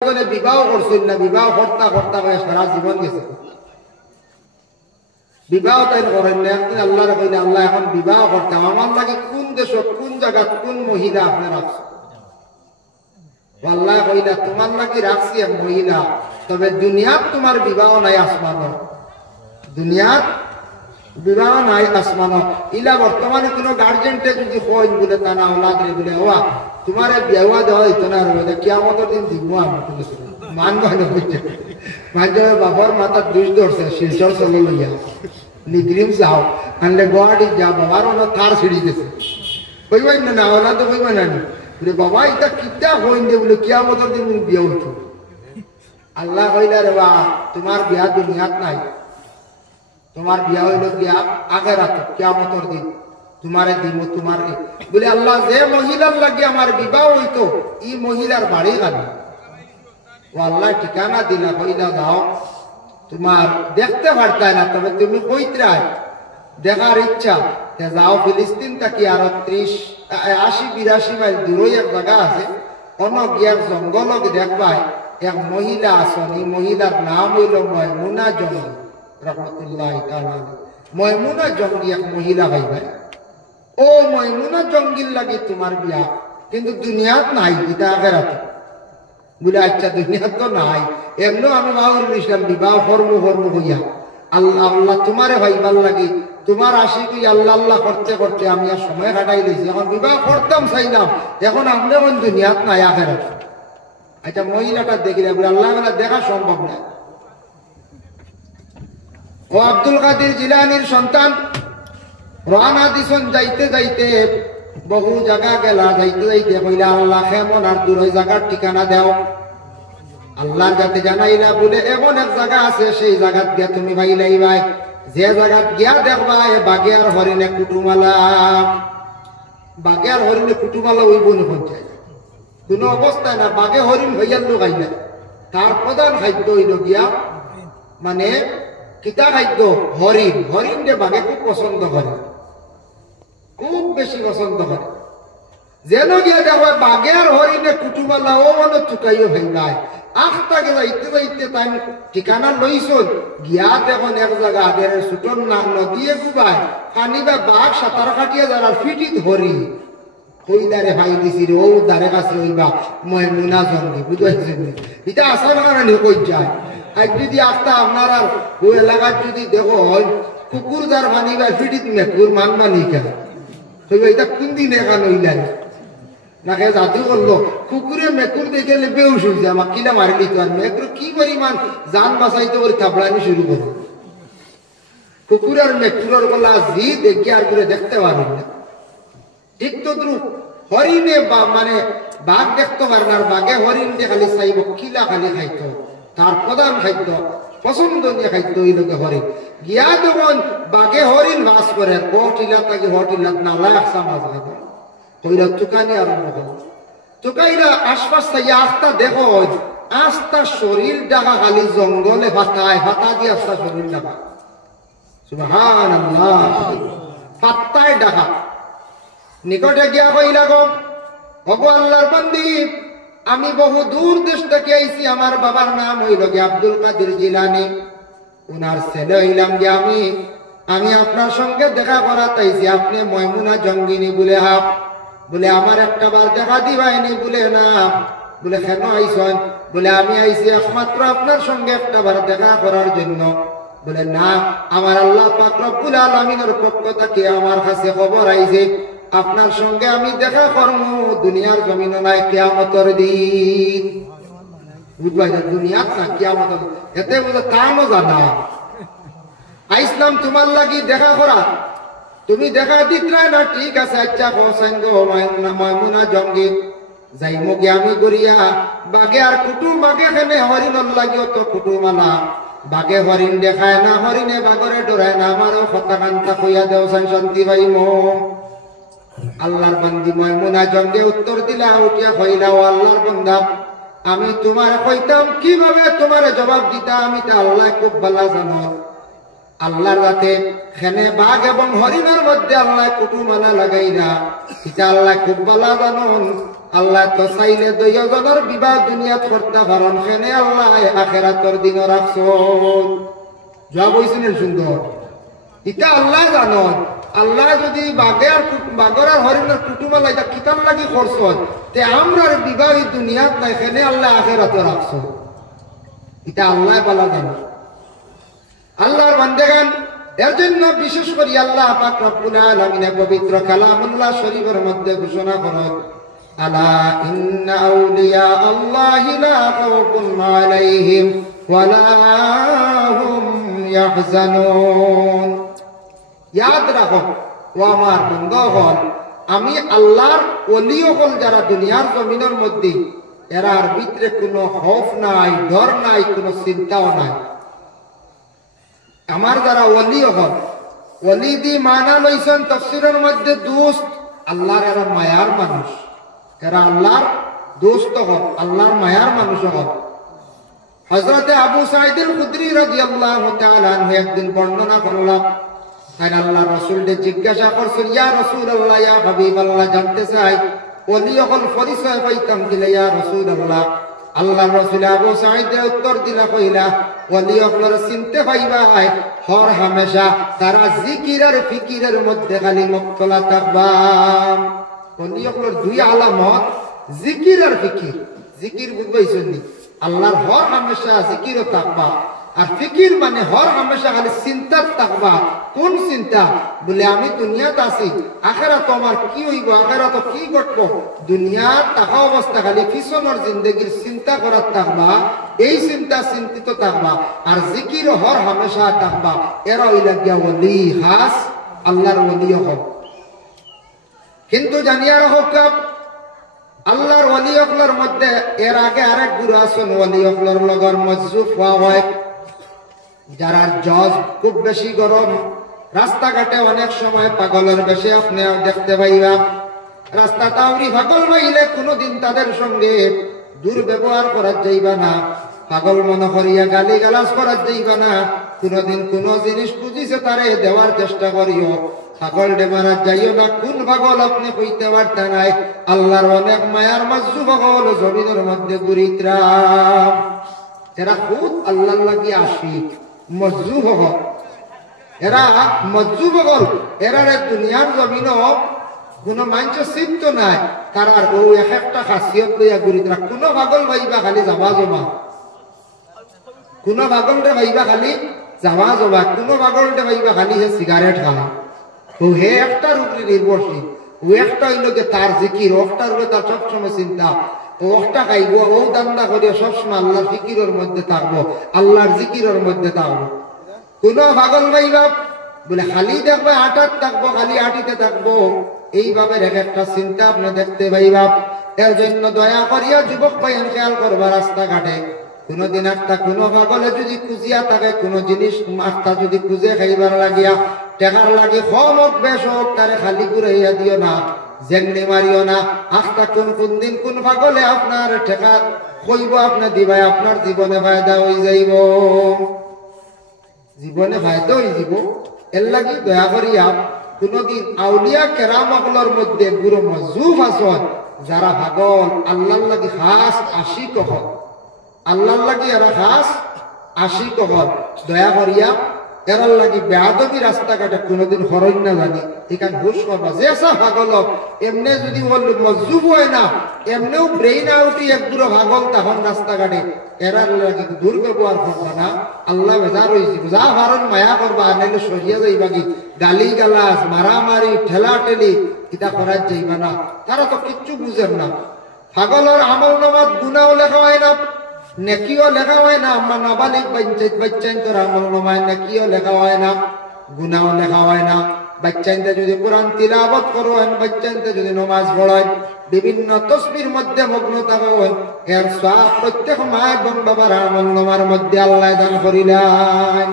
বিবাহ করছেন না, বিবাহ কর্তা কর্তা হয়ে সারা জীবন গেছে। বিবাহ তাই করেন না, একদিন আল্লাহর কইলে আল্লাহ এখন বিবাহ করতাম, আমার লাগে কোন দেশ কোন জায়গা কোন মহিলা আপনি রাখছেন? আল্লাহ কইলা তোমার লাগে রাখছি এক মহিলা, তবে দুনিয়াত তোমার বিবাহ নাই আসমান, দুনিয়াত বিবাহ নাই আসমান। ইলা বর্তমানে কোনো গার্জেন্টে যদি কইন বলে তা না ওলাদ রে বলে ওয়া তোমার বিয়া দেওয়া হইতো না রে, কিয়ামতের দিন দিব আমি মান গহন হইছে মাঝে বাবার মাথার দুষ ধরছে শিলচর চলে লইয়া নিগ্রিম যাও আনলে গুয়াহাটি যা বাবার ওনা তার ছিড়ি গেছে কইবাই না ওলা তো কইবা না বলে বাবা এটা কিতা হইন দে বলে কিয়ামতের দিন বিয়া হইতো। আল্লাহ কইলা রে বা তোমার বিয়া দুনিয়াত নাই, তোমার বিয়া হইল বিয়া আখিরাত কিয়ামতের দিন তোমারে দিব তোমার বলে আল্লাহ যে মহিলার লাগে আমার বিবাহ হইতো এই মহিলার বাড়ি গালি ও আল্লাহ ঠিকানা দিলা কইলা দাও তোমার দেখতে পারতাই না, তবে তুমি কইত্রাই দেখার ইচ্ছা যাও ফিলিস্তিন থাকি আর 80-82 মাইল দূরে এক জায়গা আছে, অন গিয়ার জঙ্গল দেখবাই এক মহিলা আছেন, এই মহিলার নাম হইল ময়মুনা জঙ্গি রহমতুল্লাহ তাআলা। ময়মুনা জঙ্গি এক মহিলা ভাই ও ময়মুনা জঙ্গির লাগে তোমার বিয়া, কিন্তু দুনিয়াত নাই, এটা আখিরাত বলে আচ্ছা দুনিয়াত তো নাই, এমনও আমি বাউল ইসলাম বিবাহ কর্ম হইয়া আল্লাহ আল্লাহ তোমারে ভাইবার লাগে তোমার আশিকি আল্লাহ আল্লাহ করতে করতে আমি আর সময় কাটাই দিয়েছি, এখন বিবাহ করতাম চাইলাম, এখন আপনি এখন দুনিয়াত নাই আখিরাত। আচ্ছা মহিলাটা দেখিলে বলে আল্লাহ দেখা সম্ভব না। ও আব্দুল কাদের জিলানীর সন্তান রওনা দিছেন, যাইতে যাইতে বহু জায়গা গেলা, যাইতে যাইতে কইলা আল্লাহ কেমন আর দূর ওই জায়গার ঠিকানা দাও। আল্লাহর কাছে জানাইলা বলে এমন এক জায়গা আছে, সেই জায়গাত গিয়া তুমি ভাইলাই ভাই, যে জায়গাত গিয়া দেখবা বাঘে আর হরিণে কুটুমালা, বাঘে আর হরিণে কুটুমালা ওই বন পঞ্চায়েত কোন অবস্থায় না, বাঘে হরিণ হইয়ার লোক আইলা, তার প্রধান খাদ্য হইল গিয়া মানে কিতা খাদ্য হরিণ, হরিণ যে বাঘে খুব পছন্দ করে, খুব বেশি পছন্দ করে, যেন গিয়া দেখো বাঘে আর হরিণে কুটুমালা ও মনে চুকাইও ভাই নাই আখটাকে যাইতে যাইতে তাই ঠিকানা লইছন গিয়া দেখুন এক জায়গা আদের ছুটন না নদীয়ে গুবাই পানি বা বাঘ সাঁতার কাটিয়ে যারা ফিটিত হরি ওই দারে ভাই দিছি রে ও দারে কাছে হইবা ময়মুনা জঙ্গি বুঝাইছেন, এটা আসার কারণে কই যায়। আজ যদি আস্তা আপনার আর ওই এলাকার যদি দেখো হয় কুকুর যার মানি বা ফিটিত মেকুর মান মানি কেন হইবা, এটা কোন দিন এখান হইলাই নাকে জাদু করলো কুকুরে মেকুর দেখে বেউস হয়েছে, আমার কিনা মারিলি তো আর মেকুর কি পরিমাণ জান বাঁচাইতে করে থাপড়ানি শুরু করে, কুকুর আর মেকুরের গলা জি দেখে আর করে দেখতে পারেন না। ঠিক তো হরিণে মানে বাঘ দেখতে পারে না, আর বাঘে হরিণ দিয়ে খালি চাইব কিলা খালি খাইত, তার প্রধান খাদ্য পছন্দনীয় খাদ্য ওই লোকে হরিণ গিয়া যখন বাঘে হরিণ বাস করে হটিলা তাকে হটিলা নালায় আসা মাছ খাইত কইরা চুকানি আরম্ভ করো, চুকাইরা আশপাশ থেকে আস্তা দেখো আস্তা শরীর ডাকা খালি জঙ্গলে ফাটায় ফাটা দিয়ে আস্তা শরীর ডাকা সুবহানাল্লাহ ফাটায় ডাকা। নিকটে গিয়া কইলা গো ভগো আল্লাহর বান্দি আমি বহু দূর দেশ থেকে আইছি, আমার বাবার নাম হইল গিয়া আব্দুল কাদের জিলানী, উনার ছেলে হইলাম গিয়া আমি আপনার সঙ্গে দেখা করা চাইছি, আপনি ময়মুনা জঙ্গিনী বলে হাফ বলে আমার একটা বার দেখা দিবাইনি বলে না, বলে কেন আইসন বলে আমি আইছি একমাত্র আপনার সঙ্গে একটা বার দেখা করার জন্য, বলে না আমার আল্লাহ পাক রব্বুল আলামিনের পক্ষ থেকে আমার কাছে খবর আইছে আপনার সঙ্গে আমি দেখা করব দুনিয়ার জমিন নাই কিয়ামতের দিন, বুঝবাই দুনিয়াত না কিয়ামতের, এতে বুঝে কামও জানা আইসলাম তোমার লাগি দেখা করা, তুমি দেখা দিতরা না ঠিক আছে আচ্ছা হোসেন গো ময়মুনা জঙ্গি যাইমো গিয়ে আমি গড়িয়া বাঘে আর কুটুম বাঘে খেলে হরিণর লাগিও তো কুটুমালা, বাঘে হরিণ দেখায় না হরিণে বাঘরে ডরায় না, আমারও কথা কান্তা কইয়া দেও শান্তি পাইমো। আল্লাহর বান্দি ময়মুনা জঙ্গে উত্তর দিলা উঠিয়া কইলা ও আল্লাহর বান্দা আমি তোমার কইতাম কিভাবে তোমার জবাব দিতা, আমি তা আল্লাহ খুব ভালো জানো, আল্লাহর রাতে খেনে বাঘ এবং হরিণের মধ্যে আল্লাহ কুটুমানা লাগাইরা এটা আল্লাহ খুব ভালো জানুন। আল্লাহ তো চাইলে দুইজনের বিবাহ দুনিয়াত করতে পারেন, খেনে আল্লাহ আখেরাতর দিনও রাখছন। জবাব হয়েছেন সুন্দর, এটা আল্লাহ জানন। আল্লাহ যদি বাঘের আর হরিণের কুটুমালা এটা কিতার লাগি করছন, তে আমরা বিবাহ দুনিয়াত নাই, খেনে আল্লাহ আখেরাতও রাখছন। এটা আল্লাহ ভালো জানো। আল্লাহর বান্দাগান এর জন্য বিশেষ করে আল্লাহ পাক রব্বুল আলামিন পবিত্র কালামুল্লাহ শরীফের মধ্যে ঘোষণা করেন, আলা ইন্না আউলিয়া আল্লাহি লা খাউফুন আলাইহিম ওয়া লা হুম ইয়াহজানুন। ইয়াদ রাখো ও আমার বন্ধুগণ, আমি আল্লাহর ওলি হল যারা দুনিয়ার জমিনের মধ্যে, এরার ভিতরে কোনো খৌফ নাই, ডর নাই, কোনো চিন্তাও নাই। আমার যারা ওলি হল, ওলি দি মানা লইছেন তাফসীরের মধ্যে দোস্ত, আল্লাহর এরা মায়ার মানুষ, এরা আল্লাহর দোস্ত হল, আল্লাহর মায়ার মানুষ হল। হযরতে আবু সাঈদ আল খুদরি রাদিয়াল্লাহু তাআলা আনহু একদিন বর্ণনা করলাম, আর আল্লাহ রাসূলকে জিজ্ঞাসা করছেন, ইয়া রাসূলুল্লাহ, ইয়া হাবিবাল্লাহ, জানতে চাই ওলি হল পরিচয় পাইতাম দিলে ইয়া রাসূলুল্লাহ। আল্লাহ রাসূল আবু সাঈদের উত্তর দিলা কইলা, ওলি হলর চিনতে পাইবাই হর হামেশা তারা জিকির আর ফিকিরের মধ্যে খালি মুক্তলা থাকবা। ওলি হলর দুই আলামত জিকির আর ফিকির। জিকির বুঝবাইছেন নি? আল্লাহর হর হামেশা জিকিরও থাকবা, আর ফিকির মানে হর হামেশা খালি চিন্তার থাকবা। কোন চিন্তা? বলে আমি দুনিয়াতে আছি, আখেরাত আমার কি হইব, আখেরাত কি ঘটবো, দুনিয়ার টাকা অবস্থা খালি পিছনের জিন্দগির চিন্তা করার থাকবা, এই চিন্তা চিন্তিত থাকবা। আর জিকির হর হামেশা থাকবা। এরা হইলা গিয়া ওলি, খাস আল্লাহর ওলি হক। কিন্তু জানিয়া রাখো, আল্লাহর ওলি হকলের মধ্যে এর আগে আরেক গুরু আছেন, ওলি হকলের লগর মজরুফ হওয়া হয়। যারা জজ খুব বেশি গরম, রাস্তাঘাটে অনেক সময় পাগলের বেশি আপনি দেখতে পাইবা। রাস্তা তাওরি পাগল পাইলে কোনোদিন তাদের সঙ্গে দুর্ব্যবহার করা যাইবা না, পাগল মনে করিয়া গালি গালাজ করা যাইবা না। কোনোদিন কোন জিনিস বুঝিছে তারে দেওয়ার চেষ্টা করিও, পাগল ডেমারা যাইও না। কোন পাগল আপনি কইতে পারতে নাই। আল্লাহর অনেক মায়ার মাজু পাগল জমিনের মধ্যে ঘুরিতরাম, এরা খুব আল্লাহর লাগি আশিক মজরুফ হল। এরা মজরুফ হল, এরা দুনিয়ার জমিন কোন মানুষ চিন্ত নাই। তার ও এক একটা খাসিয়ত লইয়া ঘুরি তারা। কোন পাগল ভাইবা খালি যাবা জমা, কোন পাগলটা ভাইবা খালি যাবা জমা, কোন পাগলটা ভাইবা খালি হে সিগারেট খাওয়া। ও হে একটার উপরে নির্ভরশীল, ও একটা হইল তার জিকির, ওটার উপরে তার সবসময় চিন্তা। ওটা খাইব, ও দান্দা করিয়া সবসময় আল্লাহর ফিকিরের মধ্যে থাকবো, আল্লাহর জিকিরের মধ্যে থাকবো। কোন পাগল ভাইবা বলে খালি দেখবে আটার থাকবো, খালি আটিতে থাকবো, এইভাবে এক একটা চিন্তা আপনি দেখতে পাইবা। এর জন্য দয়া করিয়া যুবক ভাইয়ের খেয়াল করবা, রাস্তাঘাটে কোনদিন একটা কোন পাগলে যদি খুঁজিয়া থাকে, কোন জিনিস আস্তা যদি খুঁজে খাইবার লাগিয়া টেকার লাগে কম হোক বেশ হোক, তারে খালি ঘুরাইয়া দিও না, জেংনি মারিও না। আস্তা কোন দিন কোন পাগলে আপনার টেকা কইব আপনি দিবাই, আপনার জীবনে ফায়দা হয়ে যাইব, জীবনে ফায়দা হয়ে যাব। এর লাগি দয়া করিয়া কোনদিন আউলিয়া কেরাম সকলের মধ্যে গুরু মজুফ আসন, যারা পাগল আল্লাহর লাগি খাস আশিক হল, আল্লাহর লাগি এরা খাস আশিক হল। দয়া করিয়া এরার লাগি বেয়াদবি রাস্তাঘাটে কোনোদিন হরণ না জানি, এখানে হুশ করবা। যে আসা পাগল এমনি যদি মজুব হয় না, এমনিও ব্রেইন আউটি এক দূর পাগল, তখন রাস্তাঘাটে এরার লাগি দুর্ব্যবহার করবা না। আল্লাহ বেজার হয়েছি, যা হরণ মায়া করবা, নাইলে সরিয়া যাইবা কি গালি গালাস মারামারি ঠেলা ঠেলি এটা করার যাইবা না। তারা তো কিচ্ছু বুঝেন না। পাগলের আমল নামাত গুনাও লেখা হয় না, নেকিও লেখা হয় না। আমরা নাবালিক বাচ্চাইন তোর আমল নামায় নেকিও লেখা হয় না, গুনাও লেখা হয় না। বাচ্চাইনতে যদি কোরআন তিলাওয়াত করেন, বাচ্চাইনতে যদি নামাজ পড়েন, বিভিন্ন তসবির মধ্যে মগ্ন থাকেন, এর সওয়াব প্রত্যেক মা এবং বাবার আমল নামার মধ্যে আল্লাহ দান করিলেন।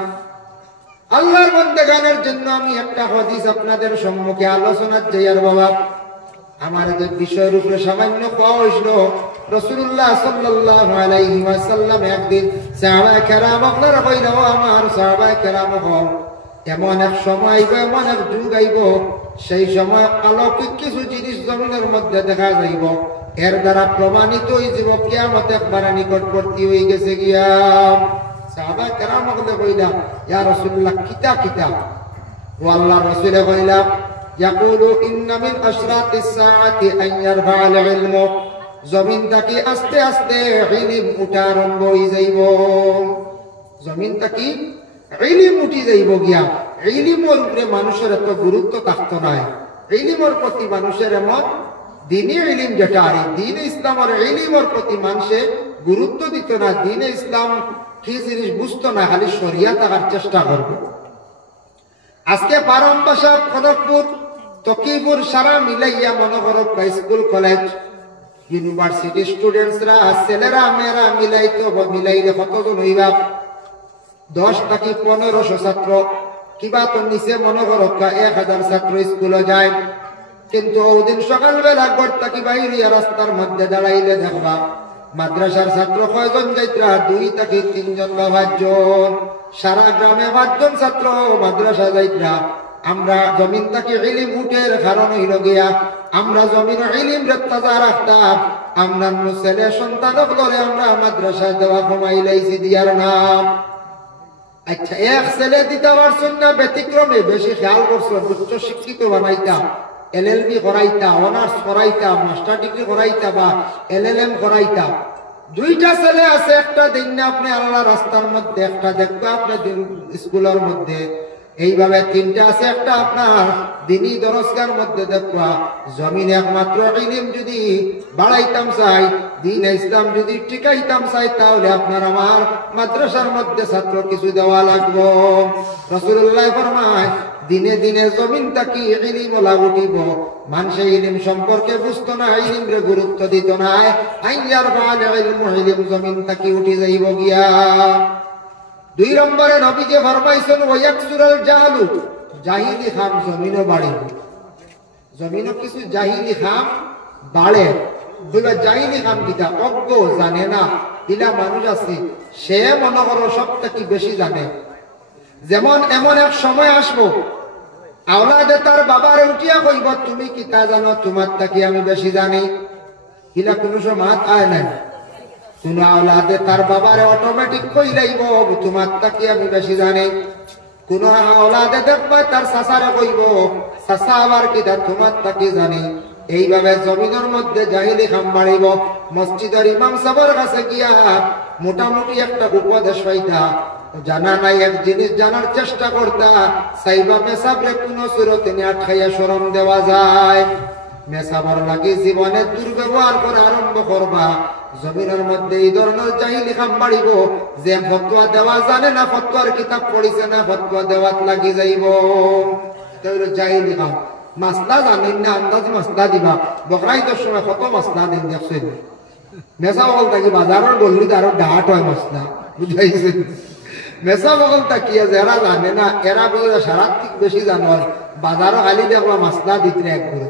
আল্লাহর বন্দেগানের জন্য আমি একটা হাদিস আপনাদের সম্মুখে আলোচনা চাই। আর বাবা, আমার যে বিষয়ের উপরে সামান্য পাওয়া হইল, রাসূলুল্লাহ সাল্লাল্লাহু আলাইহি ওয়াসাল্লাম একদিন সাহাবায়ে কেরাম আপনারা কইলো, আমার সাহাবায়ে কেরাম হল এমন এক সময় আইব, এমন এক যুগ আইব, সেই সময় অলৌকিক কিছু জিনিস জমিনের মধ্যে দেখা যাইব, এর দ্বারা প্রমাণিত হয়ে যাব কিয়ামত একবারে নিকটবর্তী হয়ে গেছে গিয়া। সাহাবা কেরাম কইলা, ইয়া রাসূলুল্লাহ কিতা কিতা? ও আল্লাহর রাসূল কইলা, ইয়াকুলু ইন্না মিন আশরাতিস সাআতি আন ইয়ারফা'আল ইলমু, জমিন থেকে আস্তে আস্তে ইলম উঠা আরম্ভ হয়ে যাইব। জমিন থেকে ইলম উঠি যাইব গিয়া। ইলমের উপরে মানুষের এত গুরুত্ব থাকতো না। ইলমের প্রতি মানুষের এমন দ্বীনি ইলম যেটা, আর দ্বীন ইসলামের ইলমের প্রতি মানুষে গুরুত্ব দিত না। দ্বীন ইসলাম কি জিনিস বুঝতো না, খালি শরিয়া থাকার চেষ্টা করবে। আজকে পারম বাসা খড়গপুর, তকিপুর সারা মিলাইয়া মনে করো স্কুল কলেজ ইউনিভার্সিটি স্টুডেন্টসরা, ছেলেরা মেয়েরা মিলাইলে কতজন হইবা? 10 থেকে 1500 ছাত্র, কিবা তো নিচে মনে করো 1000 ছাত্র স্কুলে যায়। কিন্তু ওদিন সকালবেলা ঘর থেকে বাইরিয়া রাস্তার মধ্যে দাঁড়াইলে দেখবা মাদ্রাসার ছাত্র কয়জন যাইত্রা? 2 থেকে 3 জন বা 5 জন। সারা গ্রামে 5 জন ছাত্র মাদ্রাসা যাইত্রা। আমরা জমিন থেকে ইলম উঠের কারণ হইল গিয়া আমরা জমিন ইলম রে তাজা রাখতাম। আমরা ছেলে সন্তানক ধরে আমরা মাদ্রাসায় দেওয়া কমাই লাইছি দিয়ার নাম। আচ্ছা, এক ছেলে দিতে পারছেন না, ব্যতিক্রমে বেশি খেয়াল করছেন, উচ্চ শিক্ষিত বানাইতা, LLB করাইতা, অনার্স করাইতা, মাস্টার ডিগ্রি করাইতা বা LLM করাইতা। 2টা ছেলে আছে, একটা দিন না আপনি আল্লাহ রাস্তার মধ্যে, একটা দেখবা আপনার স্কুলের মধ্যে। এইভাবে 3টা আছে, একটা আপনার দিনী দরজগার মধ্যে দেখবা। জমিন একমাত্র ইলম যদি বাড়াইতাম চাই, দিন ইসলাম যদি টিকাইতাম চাই, তাহলে আপনার আমার মাদ্রাসার মধ্যে ছাত্র কিছু দেওয়া লাগবো। রাসূলুল্লাহ ফরমায়, দিনে দিনে জমিন তাকি ইলম লাভ উঠিব। মানুষে ইলম সম্পর্কে বুঝতো না, ইলমরে গুরুত্ব দিত না। আইয়ার বাল ইলম, ইলম জমিন তাকি উঠি যাইব গিয়া। 2 নম্বরে নবীজি ফরমাইছেন, ওয়ায়াকসুরাল জাহালু, জাহিলি খাম জমিনও বাড়ে। জমিনও কিছু জাহিলি খাম বাড়ে। বলে জাহিলি খাম কিটা? অজ্ঞ, জানে না ইলা মানুষ আছে, সে মনে করো সব থেকে বেশি জানে। যেমন এমন এক সময় আসবো, আওলাদে তার বাবারে উঠিয়া কইব, তুমি কিতা জানো, তোমার থেকে আমি বেশি জানি। ইলা কোনো সময় আয় নাই। কোন আওলাদে তার বাবারে অটোমেটিক কই লাইব, তোমার থেকে আমি বেশি জানি। কোন আওলাদে দেখবা তার চাচারে কইব, চাচা আবার কিতা তোমার থেকে জানি। এইভাবে জমিনের মধ্যে জাহিলি খাম বাড়িব। মসজিদের ইমাম সাহেবের কাছে গিয়া মোটামুটি একটা উপদেশ পাইতা, জানা নাই এক জিনিস জানার চেষ্টা করতা, সাইবা মেসাবরে কোন সুরতে আটকাইয়া শরম দেওয়া যায়। মেসাবর লাগি জীবনে দুর্ব্যবহার করে আরম্ভ করবা। জমিনের মধ্যে এই ধরনের জাহিলি খাম বাড়িব, যে ফতোয়া দেওয়া জানে না, ফতোয়ার কিতাব পড়িছে না, ফতোয়া দেওয়াত লাগি যাইব। জাহিলি খাম মাসলা জানেন না, আন্দাজ মাসলা দিবা। বকরাইতের সময় কত মাসলা দিন দেখছেন। মেসা বকল থাকি বাজারের গল্লিতে আরো ডাহাট হয় মাসলা, বুঝাইছেন? মেসা বকল তাকিয়া যারা জানে না, এরা বুঝে সারা থেকে বেশি জানো। বাজারও খালি দেখবা মাসলা দিতে এক করে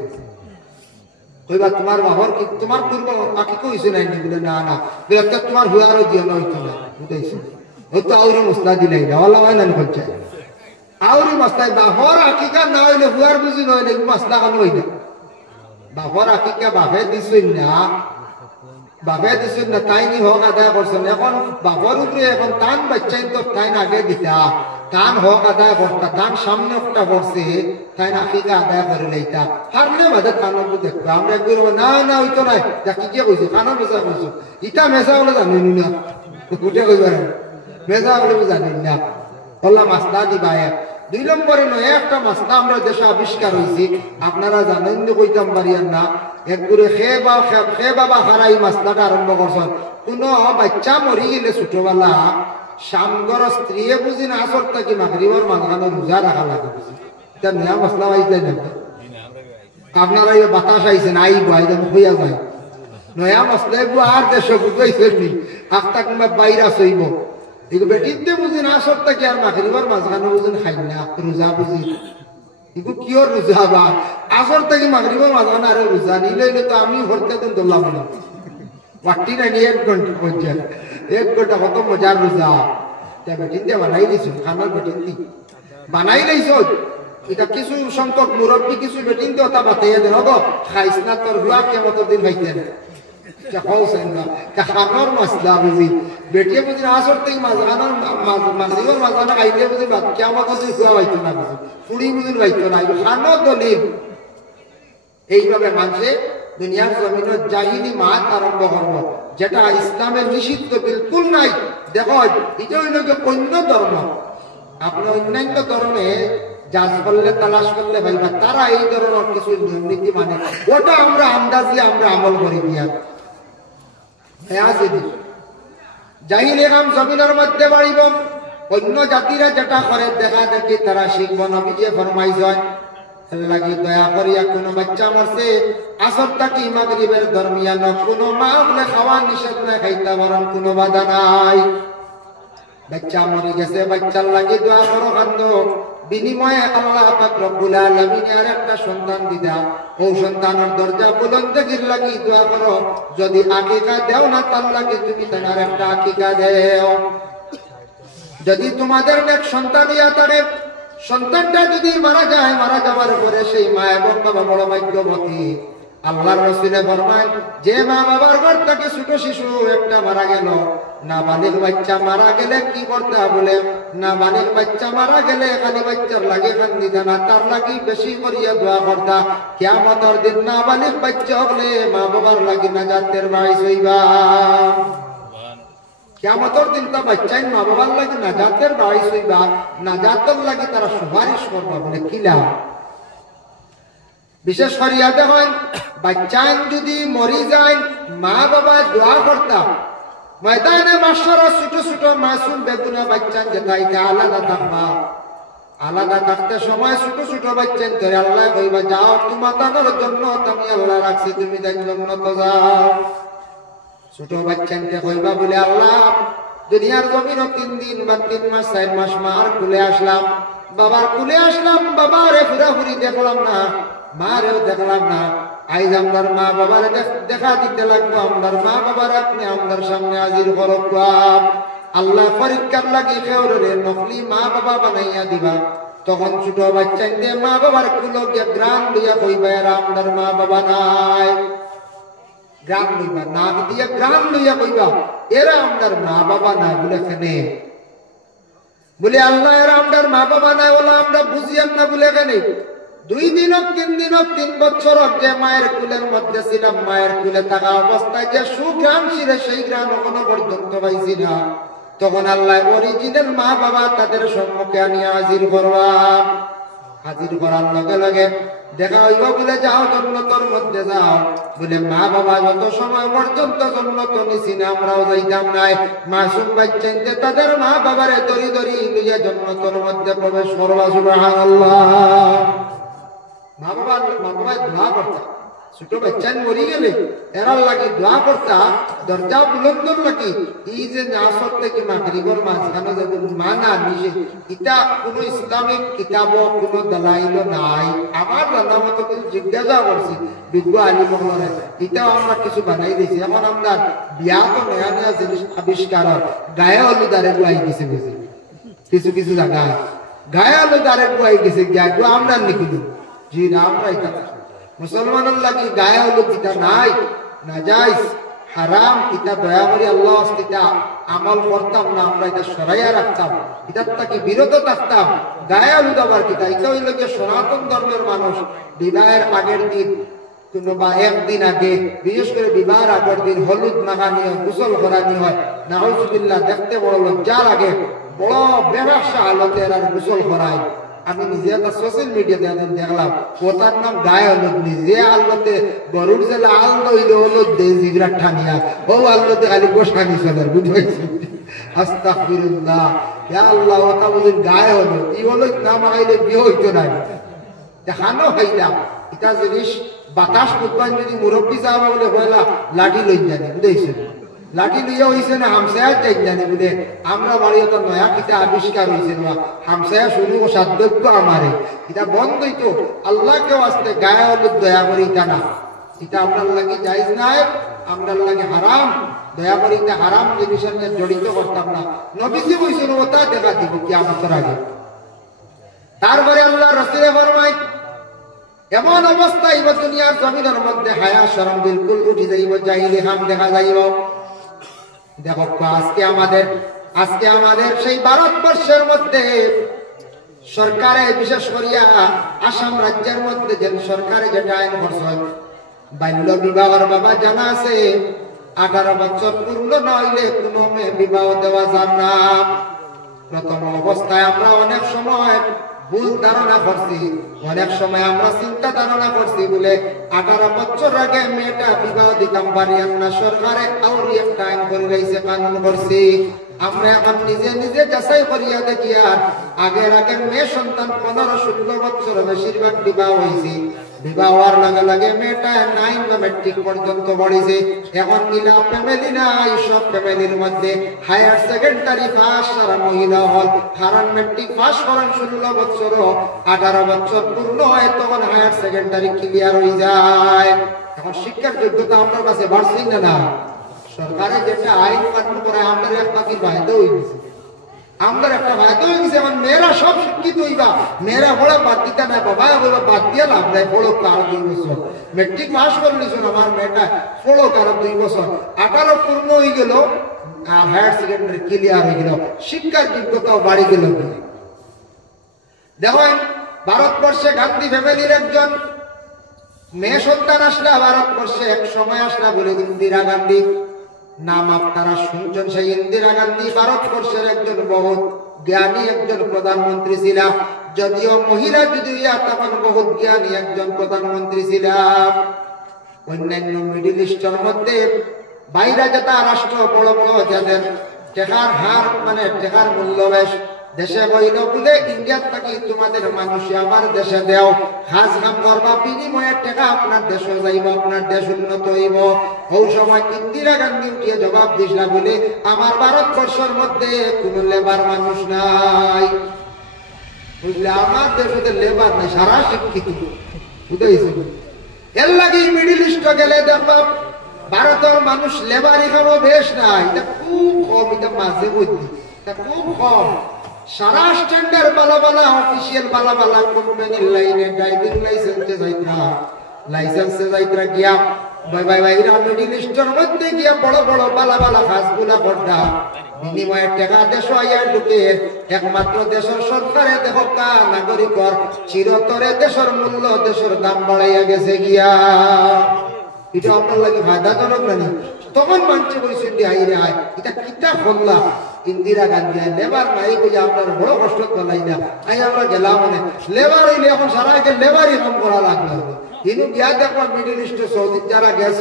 কইবা, তোমার বাবার কি তোমার পূর্ব আকি কইছে নাই নি? বলে না না, একটা তোমার হুয়ারও দিও না, হইতো না, বুঝাইছে? হয়তো আউরি মশলা দিলাই না, ওলা হয় না পঞ্চায়েত আউরি মশলাই। বাপর আকিকা না হইলে হুয়ার বুঝি নইলে মশলা কেন হইলে? বাপর আকিকা বাপে দিছই না, বাপে দিছই না, তাই নি হক আদায় করছেন। এখন বাপর উপরে এখন টান বাচ্চাই তো তাই আগে দিতা, টান হক আদায় করতা, টান সামনে একটা করছে, তাই আকিকা আদায় করে লইতা। হারলে বাদে কানব দেখবো আমরা একবার না না হইতো নাই, দেখি কে কইছে কানো মেসা কইছো, ইটা মেসা বলে জানি না, উঠে কইবার মেসা বলে জানি না। বললাম মাসলা দিবা। 2 নম্বরে নয়, একটা মাসলা আমরা দেশে আবিষ্কার হয়েছি, আপনারা জানেন যে কইতাম পারিয়ান না। একগুড়ে খে বাবা হারাই মাসলাটা আরম্ভ করছেন। কোন বাচ্চা মরি গেলে ছোটবেলা সামগর স্ত্রী বুঝি না, আসর থাকি মাগরিবর মাঝখানে রোজা রাখা লাগে। এটা নয়া মশলা আইতে না, আপনারা এই বাতাস আইছেন আইব আইতেন হইয়া যায় নয়া মশলা আর দেশ বুঝাইছেন নি, আফতা কিংবা বাইরা সইব এগুলো বেটিতে বুঝি না, আসর থাকি আর মাগরিবর মাঝখানে বুঝেন খাই না, রোজা বুঝি এগুলো কিয়র রোজা বা আসর থাকি মাগরিবর মাঝখানে আরো রোজা নিলে তো আমি হরতে দিন ধরলাম না, পাটি নাই 1 ঘন্টা পর্যন্ত, 1 ঘন্টা কত মজার রোজা। বেটিন দিয়ে বানাই দিছো খানার বেটিন দি বানাই লাইছ এটা কিছু সংখ্যক মুরব্বী কিছু বেটিং তো তা বাতাইয়া দেন হব খাইছ না তোর হুয়া কেমন দিন ভাইতেন খানোর মাসলা বুঝি বেটিয়ে বুঝি আসর থেকে মাঝখানোর মাঝিবর মাঝখানে খাইলে বুঝি কেমন বুঝি হুয়া ভাইতো না বুঝি ফুড়ি বুঝি ভাইতো না খানোর দলিল এইভাবে মানুষে দুনিয়ার জমিনের জাহিলি মাত আরম্ভ করব যেটা ইসলামের নিষিদ্ধ বিলকুল নাই দেখো এটা হইল অন্য ধর্ম আপনি অন্যান্য ধর্মে যাচ করলে তালাশ করলে ভাইবা তারা এই ধরনের কিছু নিয়মনীতি মানে ওটা আমরা আন্দাজি আমরা আমল করি দিয়া জাহিলি কাম জমিনের মধ্যে বাড়িব অন্য জাতিরা যেটা করে দেখা দেখি তারা শিখব নবীজি ফরমাইছেন লাগি দয়া করিয়া কোনো বাচ্চা মরছে আসর থাকি মাগরিবের দরমিয়ান কোনো মা বলে খাওয়ার নিষেধ না খাইতে বরং কোনো বাধা নাই বাচ্চা মরে গেছে বাচ্চার লাগি দোয়া করো খাদ্য বিনিময়ে আল্লাহ পাক রব্বুল আলামিন আর একটা সন্তান দিদা ও সন্তানের দরজা বুলন্দির লাগি দোয়া করো যদি আকিকা দেও না তার লাগি তুমি তার একটা আকিকা দেও যদি তোমাদের নেক সন্তান ইয়া থাকে সন্তানটা যদি মারা যায় মারা যাওয়ার পরে সেই মা এবং বাবা বড় ভাগ্যবতী আল্লাহর রাসূলে ফরমান যে মা বাবার ঘর থেকে ছোট শিশু একটা মারা গেল নাবালিগ বাচ্চা মারা গেলে কি করতে বলে নাবালিগ বাচ্চা মারা গেলে খালি বাচ্চার লাগে কান্দিতা না তার লাগি বেশি করিয়া দোয়া করতা কিয়ামতের দিন নাবালিগ বাচ্চা হলে মা বাবার লাগি নাজাতের বাইস হইবা কিয়ামতের দিন তো বাচ্চাই মা বাবার লাগি নাজাতের বাইস হইবা নাজাতের লাগি তারা সুপারিশ করবা বলে কিলা বিশেষ করিয়া দেখেন বাচ্চান যদি মরি যায় মা বাবা দোয়া করতাম ময়দানে মাস্টাররা ছোট ছোট মাসুম বেগুনা বাচ্চান যেটা আলাদা থাকবা আলাদা থাকতে সময় ছোট ছোট বাচ্চান ধরে আল্লাহ কইবা যাও তোমাদের জন্য তুমি আল্লাহ রাখছি তুমি তার জন্য তো যাও ছোট বাচ্চানকে কইবা বলে আল্লাহ দুনিয়ার জমিন 3 দিন বা 3 মাস 4 মাস মার কুলে আসলাম বাবার কুলে আসলাম বাবারে পুরাপুরি দেখলাম না মারেও দেখলাম না আইজ আমার মা বাবার দেখা দিতে লাগবো আমার মা বাবার আপনি আমার সামনে হাজির করো আল্লাহ পরীক্ষার লাগি কেউরে নকলি মা বাবা বানাইয়া দিবা তখন ছোট বাচ্চা দিয়ে মা বাবার কুলো গিয়া গ্রাম লইয়া কইবা এরা আমার মা বাবা নাই গ্রাম লইবা নাক দিয়া গ্রাম লইয়া কইবা এরা আমার মা বাবা নাই বলে কেনে বলে আল্লাহ এরা আমার মা বাবা নাই ওলা আমরা বুঝিয়াম না বলে কেনে 2 দিন 3 দিন 3 বছর যে মায়ের কুলের মধ্যে ছিলাম মায়ের কুলে থাকা অবস্থায় যে সুগ্রাম ছিল সেই গ্রাম এখনো পর্যন্ত পাইছি না তখন আল্লাহ অরিজিনাল মা বাবা তাদের সম্মুখে আনিয়া হাজির করবা হাজির করার লগে লগে দেখা হইব বলে যাও জন্নতর মধ্যে যাও বলে মা বাবা যত সময় পর্যন্ত জন্নত নিছি না আমরাও যাইতাম নাই মাসুম বাচ্চাইতে তাদের মা বাবারে দড়ি দড়ি লইয়া জন্নতর মধ্যে প্রবেশ করবা সুবহানাল্লাহ মা বাবা দোয়া করতা ছোট বাচ্চান মরি গেলে এরার লাগে দোয়া করতা দরজা বুলন্দর লাগে এই যে নাসর থেকে মাগরিবের মাঝখানে যদি মানা নিজে এটা কোনো ইসলামিক কিতাব কোনো দলাইল নাই আমার জানা মতো কিছু জিজ্ঞাসা করছি বিজ্ঞ আলিম মহলে এটাও আমরা কিছু বানাই দিয়েছি এখন আমরা বিয়া তো নয়া নয়া জিনিস আবিষ্কার গায়ে হলুদ আরে গুয়াই গেছে বুঝি কিছু কিছু জায়গায় গায়ে হলুদ আরে গুয়াই গেছে গিয়া আমরা লিখি দিই জি না আমরা এটা মুসলমানের লাগি গায়ে হলুদ এটা নাই নাজাইজ হারাম এটা দয়া করে আল্লাহ এটা আমল করতাম না আমরা এটা সরাইয়া রাখতাম এটার থেকে বিরত থাকতাম গায়ে হলুদ আবার কিতা এটা হইল যে সনাতন ধর্মের মানুষ বিবাহের আগের দিন বা একদিন আগে বিশেষ করে বিবাহের আগের দিন হলুদ মাখানি হয় গোসল করানি হয় নাউজুবিল্লাহ দেখতে বড় লজ্জা লাগে বড় বেবাসা হালতে আর গোসল করায় আমি নিজে একটা সোশ্যাল মিডিয়াতে দেখলাম ওটার নাম গায়ে হলুদ নিজে আল্লাতে গরুর জেলা আল্লাহ হলুদ দে জিগরা ঠানিয়া ও আল্লাতে খালি গোসানি চলে বুঝাইছি আস্তাগফিরুল্লাহ ইয়া আল্লাহ ওটা বলে গায়ে হলুদ এই হলুদ না মাখাইলে বিয়ে হইতো না দেখানো হইলাম এটা জিনিস বাতাস বুধবান যদি মুরব্বী সাহেব বলে হইলা লাঠি লই জানি বুঝাইছে লাঠি লইয়া হইছে না হামসায়া চাই জানি বলে আমরা বাড়ি তো নয়া কিতা আবিষ্কার হইছে না হামসায়া শুরু সাধ্যক্য আমারে এটা বন্ধ হইতো আল্লাহকেও আসতে গায়ে হলুদ দয়া করি তা না এটা আপনার লাগে জায়েজ নাই আপনার লাগে হারাম দয়া করি এটা হারাম জিনিসের জড়িত করতাম না নবীজি বইছিল ওটা দেখা দিব কিয়ামতের আগে তারপরে আল্লাহ রাসূলে ফরমায় এমন অবস্থা হইব দুনিয়ার জমিনের মধ্যে হায়া শরম বিলকুল উঠি যাইব, জাহিলি হাম দেখা যাইব। দেখো আজকে আমাদের সেই ভারতবর্ষের মধ্যে সরকারে, বিশেষ করিয়া আসাম রাজ্যের মধ্যে যে সরকারে যেটা আইন করছে, বাল্য বিবাহর বাবা জানা আছে 18 বছর পূর্ণ নইলে কোনো মেয়ে বিবাহ দেওয়া যায় না। প্রথম অবস্থায় আমরা অনেক সময় ভুল ধারণা করছি, অনেক সময় আমরা চিন্তা ধারণা করছি বলে 18 বছর আগে মেয়েটা বিবাহ দিতাম পারি না, সরকারে আউরি একটা আইন করে রয়েছে, কানুন করছি। আমরা এখন নিজে নিজে যাচাই করিয়া দেখি আর আগের মেয়ে সন্তান 15-16 বছর বেশিরভাগ বিবাহ হয়েছে। বিবাহ হওয়ার লগে লগে মেয়েটা 9 বা ম্যাট্রিক পর্যন্ত পড়েছে। এখন মিলা ফ্যামিলি নাই, সব ফ্যামিলির মধ্যে হায়ার সেকেন্ডারি পাস সারা মহিলা হল, কারণ ম্যাট্রিক পাস করেন 16 বছর, 18 বছর পূর্ণ হয় তখন হায়ার সেকেন্ডারি ক্লিয়ার হয়ে যায়। এখন শিক্ষার যোগ্যতা আপনার কাছে বাড়ছে না? সরকারে যেটা আইন কানুন করে আমাদের একটা কি ফায়দা হয়ে গেছে, আমাদের একটা ফায়দা হয়ে গেছে। এখন মেয়েরা সব শিক্ষিত হইবা, মেয়েরা পড়া বাদ দিতে না, বাবা বলবা বাদ দিয়ে লাভ নাই, পড়ো কারো 2 বছর মেট্রিক পাস করে নিছ, আমার মেয়েটা পড়ো কারো 2 বছর, 18 পূর্ণ হয়ে গেল আর হায়ার সেকেন্ডারি ক্লিয়ার হয়ে গেল, শিক্ষার যোগ্যতাও বাড়ি গেল। দেখেন ভারতবর্ষে গান্ধী ফ্যামিলির একজন মেয়ে সন্তান আসলা ভারতবর্ষে, এক সময় আসলা বলে ইন্দিরা গান্ধী নাম আপনারা শুনছেন। সেই ইন্দিরা গান্ধী ভারতবর্ষের একজন বহুত জ্ঞানী একজন প্রধানমন্ত্রী ছিল, যদিও মহিলা, যদিও তখন বহুত জ্ঞানী একজন প্রধানমন্ত্রী ছিল। অন্যান্য মিডিল ইস্টের মধ্যে বাইরে যেটা রাষ্ট্র বড় বড় যাদের টেকার হার মানে টেকার মূল্য বেশ, দেশে হইল বলে ইন্ডিয়ার থাকি তোমাদের মানুষ আমার দেশে দেও, কাজ কাম করবা বিনিময়ে টাকা আপনার দেশে যাইব, আপনার দেশ উন্নত হইব। ওই সময় ইন্দিরা গান্ধী উঠিয়ে জবাব দিসলা বলে আমার ভারতবর্ষের মধ্যে কোনো লেবার মানুষ নাই, বুঝলে, আমার দেশে লেবার নাই, সারা শিক্ষিত, বুঝেছি। এর লাগে মিডিল ইস্ট গেলে দেখো ভারতের মানুষ লেবারি খাবো বেশ নাই, এটা খুব কম, এটা মাঝে মধ্যে এটা খুব কম। সারা স্ট্যান্ডার্ড বালা অফিসিয়াল বালা কোম্পানির লাইনে ড্রাইভিং লাইসেন্সে যাইতরা গিয়া বাইরা মিডিল ইস্টের মধ্যে গিয়া বড় বড় বালা কাজগুলা করতা, বিনিময়ে টাকা দেশ আইয়া ঢুকে একমাত্র দেশের সরকারে দেখা নাগরিকর চিরতরে দেশের মূল্য দেশের দাম বাড়াইয়া গেছে গিয়া। এটা আপনার লাগে ফায়দাজনক নানি? তখন মানছে বলছেন এটা কিতা করলা ইন্দিরা গান্ধী লেবার নাই বুঝে আপনার বড় কষ্ট করলাই না, আমরা গেলাম মানে লেবার হইলে এখন সারা লেবারই কম করা লাগলো। কিন্তু গিয়া দেখো মিডিল ইস্টে সৌদি যারা গেছ,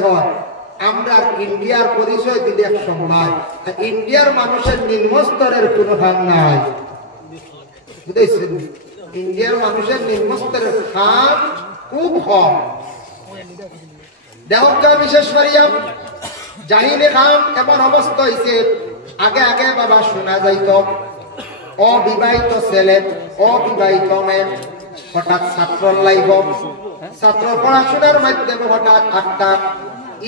আমরা ইন্ডিয়ার পরিচয় দিলে এক সময় ইন্ডিয়ার মানুষের নিম্নস্তরের কোনো খান নাই, বুঝেছেন? ইন্ডিয়ার মানুষের নিম্নস্তরের খান খুব কম। দেখা বিশেষ করিয়া জাহিলি খাম এমন অবস্থা হয়েছে, আগে বাবা শোনা যাইত অবিবাহিত ছেলে অবিবাহিত মেয়ে হঠাৎ ছাত্র লাইব, ছাত্র পড়াশোনার মাধ্যমে হঠাৎ একটা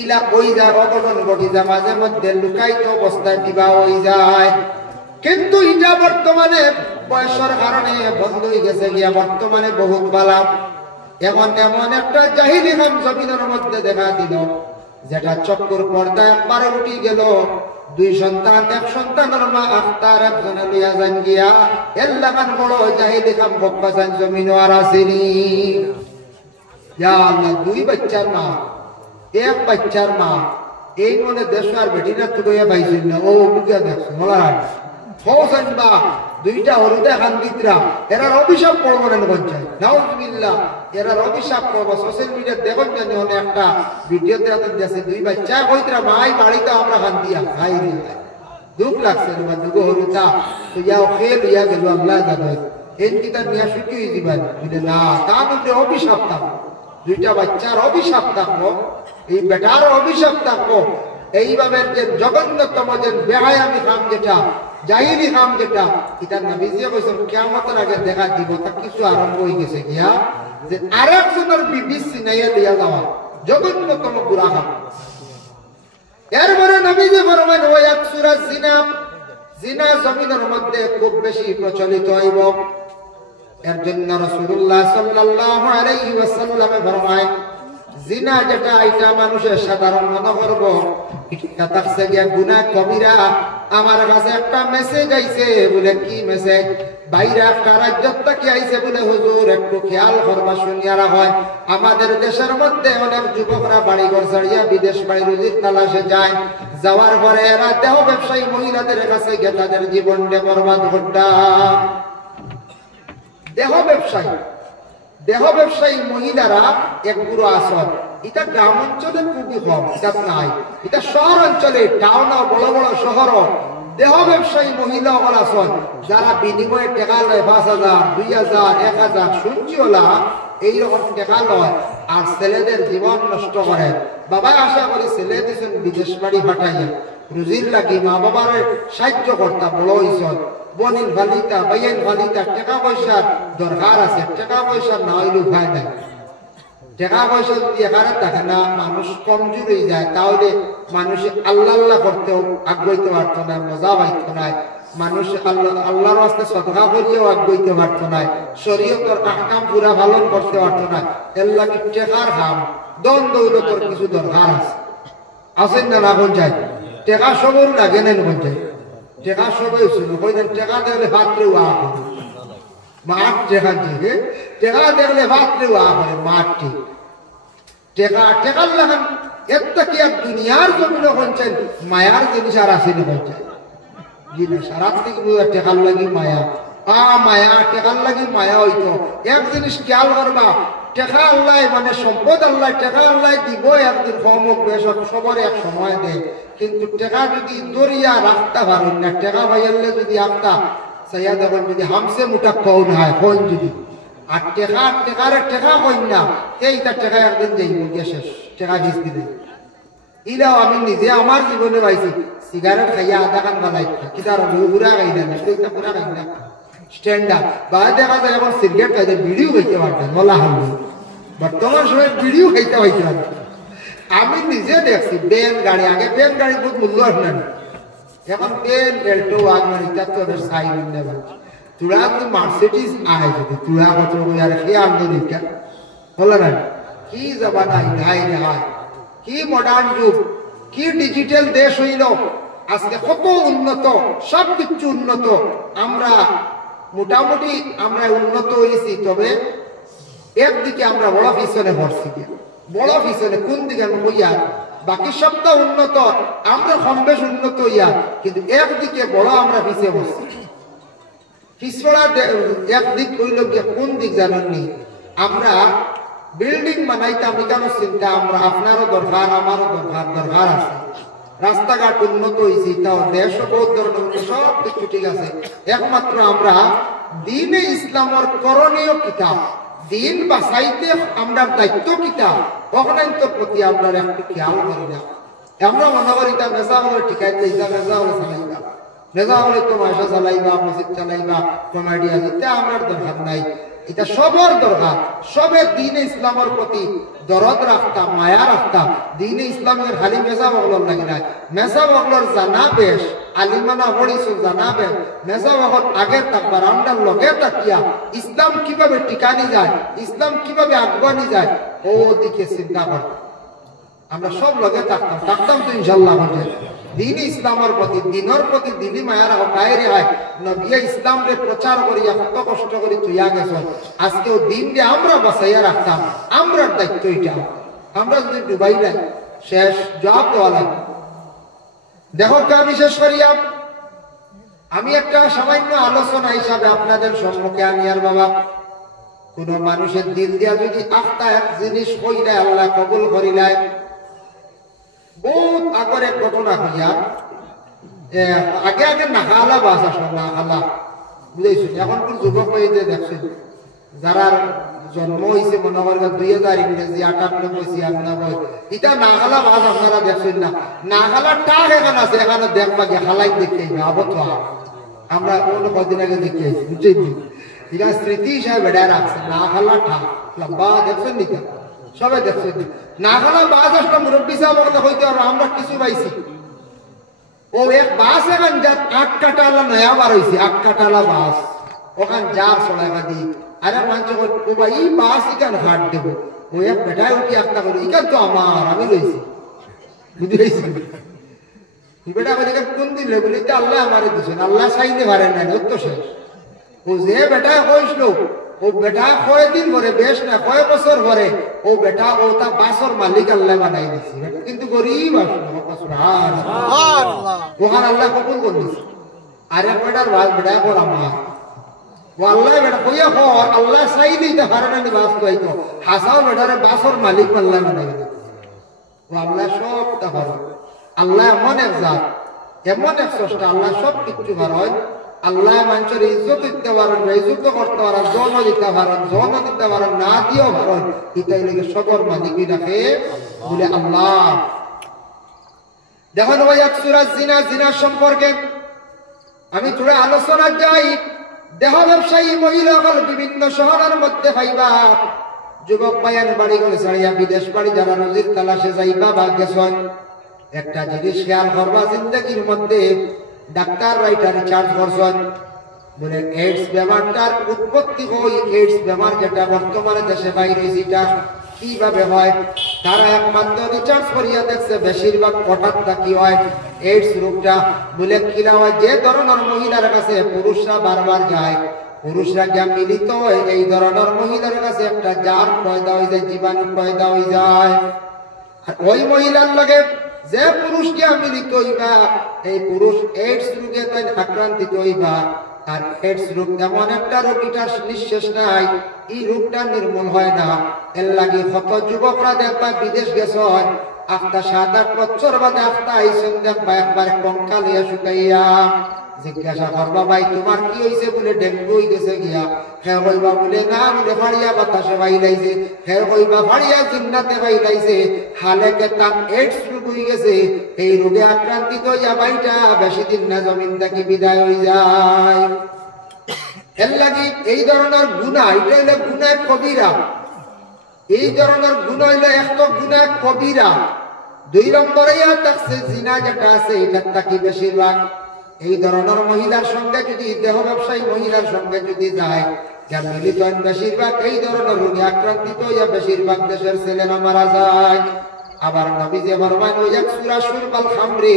ইলা হয়ে যায়, অঘটন ঘটি যায়, মাঝে মধ্যে লুকায়িত অবস্থায় বিবাহ হয়ে যায়। কিন্তু এটা বর্তমানে বয়সের কারণে বন্ধ হয়ে গেছে গিয়া, বর্তমানে বহুত বালা। এমন একটা জাহিলি নাম জমিনের মধ্যে দেখা দিল, যেটা চক্কর পর্দায় একবারে উঠি গেল। 2 সন্তান, এক সন্তানের মা আফতার একজনে লইয়া যান গিয়া এলাকার বড় জাহিলি নাম বক্কাসান জমিন আর আসেনি। ইয়া আল্লাহ, 2 বাচ্চার মা, 1 বাচ্চার মা, এই মনে দেশ আর বেটিনা তুলিয়া পাইছিল না। ও বুঝিয়া দেখছো বা 2টা হরুদে খান্দিতরা এরার অভিশাপ পড়বো না পঞ্চায়েত, নাউজুবিল্লাহ, এরার অভিশাপ পড়বো। সোশ্যাল মিডিয়া দেখুন জানি একটা ভিডিওতে আছে 2 বাচ্চা কইতরা মাই বাড়িতে আমরা খান্দিয়া খাই রে, দুঃখ লাগছে না, দুগো হরুতা তো যাও খেল ইয়া গেল আল্লাহ দাদা এন কি তার নিয়া শুকি হয়ে দিবেন বলে না, তার মধ্যে অভিশাপ থাকবো, 2টা বাচ্চার অভিশাপ থাকবো, এই বেটার অভিশাপ থাকবো। এইভাবে যে জঘন্যতম যে বেহায়ামি কাম যেটা জাহিলি কাম যেটা, এটা নবীজি কইছেন কিয়ামতের আগে দেখা দিব। তা কিছু আরম্ভ হয়ে গেছে গিয়া যে আরেকজনের বিবি সিনাইয়া দিয়া যাওয়া জঘন্যতম গুনাহ। এরপরে নবীজি ফরমান ওয়ায়াকসুরা জিনা, জিনা জমিনের মধ্যে খুব বেশি প্রচলিত হইব। এর জন্য রাসূলুল্লাহ সাল্লাল্লাহু আলাইহি ওয়াসাল্লাম ফরমায় জিনা যেটা এটা মানুষের সাধারণ মনে করব এটা তাকসে গিয়া গুনাহ কবিরা। আমার কাছে একটা মেসেজ আইছে বলে কি মেসেজ? বাইরে একটা রাজ্য থেকে আইছে বলে হুজুর একটু খেয়াল করবা শুনিয়ারা হয় আমাদের দেশের মধ্যে অনেক যুবকরা বাড়ি ঘর ছাড়িয়া বিদেশ বাড়ি রুজির তালাশে যায়। যাওয়ার পরে এরা দেহ ব্যবসায়ী মহিলাদের কাছে গিয়ে তাদের জীবনটা বরবাদ ঘটা। দেহ ব্যবসায়ী মহিলারা এক পুরো আসর। এটা গ্রাম অঞ্চলে খুবই কম, এটা নাই। এটা শহর অঞ্চলে টাউন বড় বড় শহর দেহ ব্যবসায়ী মহিলা আসন যারা বিনিময়ে টাকা লয় 5,000, 2,000, 1,000 শুনছিওলা এইরকম টাকা লয় আর ছেলেদের জীবন নষ্ট করে। বাবা আশা করি ছেলে দিয়েছেন বিদেশ বাড়ি পাঠাইয়া রুজির লাগি মা বাবার সাহায্য করতা বড় হইসন বনির ভালিতা ভাইয়ের ভালিতা টাকা পয়সার দরকার আছে। টাকা পয়সা না হইলে উপায় নাই। টাকা পয়সা যদি এখানে থাকে না মানুষ কমজোর হয়ে যায় তাহলে মানুষ আল্লাহ করতেও আগ্রহীতে পারত না, মজা পাইত না। মানুষ আল্লাহর রাস্তায় সদকা করিয়েও আগ্রহীতে পারত না, শরীয়তের আহকাম পুরা পালন করতে পারত না। এর লাগে টেকার খাম দন দৌলতর কিছু দরকার আছে। আসেন না না কোন যায় টেকা সবর লাগে না কোন যায় টেকা সবাই ছিল টেকা দেখলে ভাত্রে ওয়া করে মাঠ টেকা দিকে টেকা দেখলে ভাত্রে ওয়া করে মাঠ ঠিক টেকার লাগান একটা কি আর দুনিয়ার জমিন হচ্ছেন মায়ার জিনিস আর আসেনি হচ্ছে সারা থেকে টেকার লাগি মায়া মায়া টেকার লাগি মায়া হইতো। এক জিনিস খেয়াল করবা টেকা আল্লাহ মানে সম্পদ আল্লাহ টেকা আল্লাহ দিব একদিন কমক বেশ সবার এক সময় দেয়। কিন্তু টেকা যদি দরিয়া রাখতে পারেন না টেকা ভাইয়ালে যদি আঁকতা সাইয়া দেখুন যদি হামসে মুটা কৌন হয় কইন যদি আর টেকারে টেকা কইন না এইটা টেকা একদিন যাইব গিয়ে শেষ টেকা কিস্তি দেয়। ইলাও আমি নিজে আমার জীবনে পাইছি সিগারেট খাইয়া আধা কান বানাই কিতার ঘুরা খাই না সেইটা পুরা খাই না স্ট্যান্ডার্ড বা দেখা যায় এখন সিগারেট খাইতে বিড়িও খাইতে পারতেন বলা হবে। বর্তমান সময় বিড়িও খাইতে পাইতে পারতেন। আমি নিজে দেখছি বেন গাড়ি আগে বেন গাড়ি বহুত মূল্য আপনার এখন বেন এল্টো ওয়াগনার এটা তো সাই নেবা তুরা যদি মার্সিডিজ আয় যদি তুরা কত আর কি আন্দোলিকা বলে না কি জমানা ইহাই হয় কি মডার্ন যুগ কি ডিজিটাল দেশ হইল আজকে কত উন্নত সব কিছু উন্নত। আমরা মোটামুটি আমরা উন্নত হয়েছি তবে একদিকে আমরা বড় পিছনে পড়ছি বড় পিছনে কোন দিকে হইয়া বাকি সবটা উন্নত আমরা কম বেশ উন্নত হইয়া কিন্তু একদিকে বড় আমরা পিছিয়ে পড়ছি। পিছড়া একদিক হইল গিয়ে কোন দিক জানেননি আমরা বিল্ডিং বানাইতাম এখানে চিন্তা আমরা আপনারও দরকার আমারও দরকার আছে। রাস্তাঘাট উন্নত হয়েছে তাও দেশও বহুত ধরনের সব কিছু ঠিক আছে। একমাত্র আমরা দ্বীনে ইসলামের করণীয় কিতাব দিন বাঁচাইতে আমরা দায়িত্ব কিতাব অগণান্তর প্রতি আমরা একটু খেয়াল করি না। আমরা মনে করি তা মেজা হলে ঠিকাইতে মেজা হলে চালাইবা মেজা হলে তো মাসা চালাইবা মসজিদ চালাইবা কমেডি আছে তা আমার দরকার নাই। এটা সবার দরকার সবে দ্বীনে ইসলামের প্রতি দরদ রাখতা মায়া রাখতা। দ্বীনে ইসলামের খালি মেজা বগলর লাগে না মেজা বগলর জানা বেশ আলিমানা পড়িছো জানা বেশ মেজা বগল আগের থাকবার আমরা লগে থাকিয়া ইসলাম কিভাবে টিকানি যায় ইসলাম কিভাবে আগুয়ানি যায় ও দিকে চিন্তা করতাম। আমরা সব লগে থাকতাম তো ইনশাল্লাহ আমাদের দ্বীনে ইসলামের প্রতি দিনের প্রতি দিনী মায়ারা বাইরে হয় নবিয়া ইসলামকে প্রচার করিয়া কত কষ্ট করে তুইয়া গেছ আজকেও দিনকে আমরা বাঁচাইয়া রাখতাম। আমরা দায়িত্ব এটা আমরা যদি ডুবাই নাই শেষ জবাব দেওয়া লাগবে। দেখো কা বিশেষ করিয়া আমি একটা সামান্য আলোচনা হিসাবে আপনাদের সম্মুখে আনি আর বাবা কোন মানুষের দিল দিয়া যদি আত্মা এক জিনিস কইলে আল্লাহ কবুল করিলাই। বহুত আগর এক ঘটনা হইয়া আগে আগে নাখালা বাস আসলো নাখালা বুঝেছি। এখন কোন যুবক হয়ে দেখছেন যারা জন্ম হয়েছে মনে করেন 2000 ইংরেজি 98 এটা নাখালা বাস আপনারা দেখছেন না নাখালা টাক এখানে আছে এখানে দেখবা গিয়ে খালাই দেখতে আবত আমরা কোনো কদিন আগে দেখে আছি বুঝেছি। এটা স্মৃতি হিসাবে বেড়ায় রাখছে নাখালা ঠাক লম্বা দেখছেন নিতে সবাই দেখছেন নাখালা বাস আসলে মুরব্বী সাহেব হইতে পারবো আমরা কিছু পাইছি। ও এক বাস এখন যা 8 কাটালা নয়া বার হয়েছে 8 কাটালা বাস ওখান যার চড়াইবা দি আরে মানুষ ও ভাই এই বাস ইকান হাট দেব ওই এক বেটায় উঠি একটা করে ইকান তো আমার আমি রয়েছি বুঝতে পেরেছি বেটা বলে কোন দিলে বলি তো আল্লাহ আমারে দিছেন আল্লাহ চাইতে পারেন না তো শেষ ও যে বেটা কইছিল ও বেটা কয়দিন পরে বেশ না কয় বছর পরে ও বেটা ও তা বাসর মালিক আল্লাহ বানাই দিছি কিন্তু গরিব ওখানে আল্লাহ কবুল করে দিছে আর এক বেটার বাস বেটা কর আমার ও আল্লাহ বেটা কইয়া কর আল্লাহ চাইলেই তো পারে না বাস কইতো হাসাও বেটারে বাসর মালিক আল্লাহ বানাই দিছে ও আল্লাহ সবটা পারে আল্লাহ এমন এক জাত এমন এক স্রষ্টা আল্লাহ সব কিছু পারেন আল্লাহ মানুষের ইজ্জত দিতে পারেন ইজ্জত করতে পারেন জন দিতে পারেন জন দিতে পারেন না দিয়েও পারেন এটাই লেগে সবর মালিকই রাখে বলে আল্লাহ দেখুন ভাই এক সূরা জিনা সম্পর্কে আমি থোড়া আলোচনা যাই দেহ ব্যবসায়ী মহিলাগণ বিভিন্ন শহরের মধ্যে পাইবা যুবক ভাইয়ান বাড়ি করে ছাড়িয়া বিদেশ বাড়ি যারা নজির তালাশে যাইবা বা গেছেন একটা জিনিস খেয়াল করবা জিন্দগির মধ্যে ডাক্তার রাইটার রিচার্জ করছেন বলে এইডস বেমারটার উৎপত্তি হয় এইডস বেমার যেটা বর্তমানে দেশে বাইরে যেটা কিভাবে হয় তারা একমাত্র রিচার্জ করিয়া দেখছে বেশিরভাগ হঠাৎ কি হয় এইডস রোগটা বলে কিনা হয় যে ধরনের মহিলার কাছে পুরুষরা বারবার যায় পুরুষরা যা মিলিত হয় এই ধরনের মহিলার কাছে একটা জার পয়দা হয়ে যায় জীবাণু পয়দা হয়ে যায় আর ওই মহিলার লগে যে পুরুষ গিয়া মিলিত হইবা এই পুরুষ এইডস রোগে তাই আক্রান্তিত হইবা আর এইডস রোগ এমন একটা রোগীটার নিঃশেষ নাই এই রোগটা নির্মূল হয় না এর লাগি কত যুবকরা দেখবা বিদেশ গেছে আফতা 7-8 বছর বাদে আফতা আইসেন দেখবা একবার কঙ্কালিয়া শুকাইয়া জিজ্ঞাসা করবা ভাই তোমার কি হয়েছে বলে ডেঙ্গু হয়ে গেছে গিয়া হে কইবা বলে না বলে ফাড়িয়া বাতাসে বাইলাইছে হে কইবা ফাড়িয়া জিন্নাতে বাইলাইছে হালেকে তার এইডস রোগ হয়ে গেছে এই রোগে আক্রান্তিত হইয়া বাইটা বেশি দিন না জমিন থেকে বিদায় হয়ে যায় এর লাগি এই ধরনের গুনাহ এটা হইলে গুনাহ কবিরা এই ধরনের গুনাহ হইলে একটা গুনাহ কবিরা 2 নম্বরে থাকছে জিনা যেটা আছে এটা তাকি বেশিরভাগ এই ধরনের মহিলার সঙ্গে যদি দেহ ব্যবসায়ী মহিলার সঙ্গে যদি যায় যার মিলিত বেশিরভাগ এই ধরনের রোগে আক্রান্তিত হইয়া বেশিরভাগ দেশের ছেলেরা মারা যায় আবার নবী যে ফরমান ওই এক সূরা সূরাল খামরে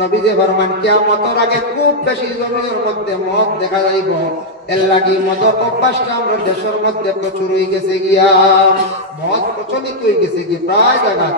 নবী যে ফরমান কিয়ামতের আগে খুব বেশি জমিনের মধ্যে মদ দেখা যাইব এর লাগি মদের অভ্যাসটা আমরা দেশের মধ্যে প্রচুর হয়ে গেছে গিয়া মদ প্রচলিত হয়ে গেছে কি প্রায় জায়গা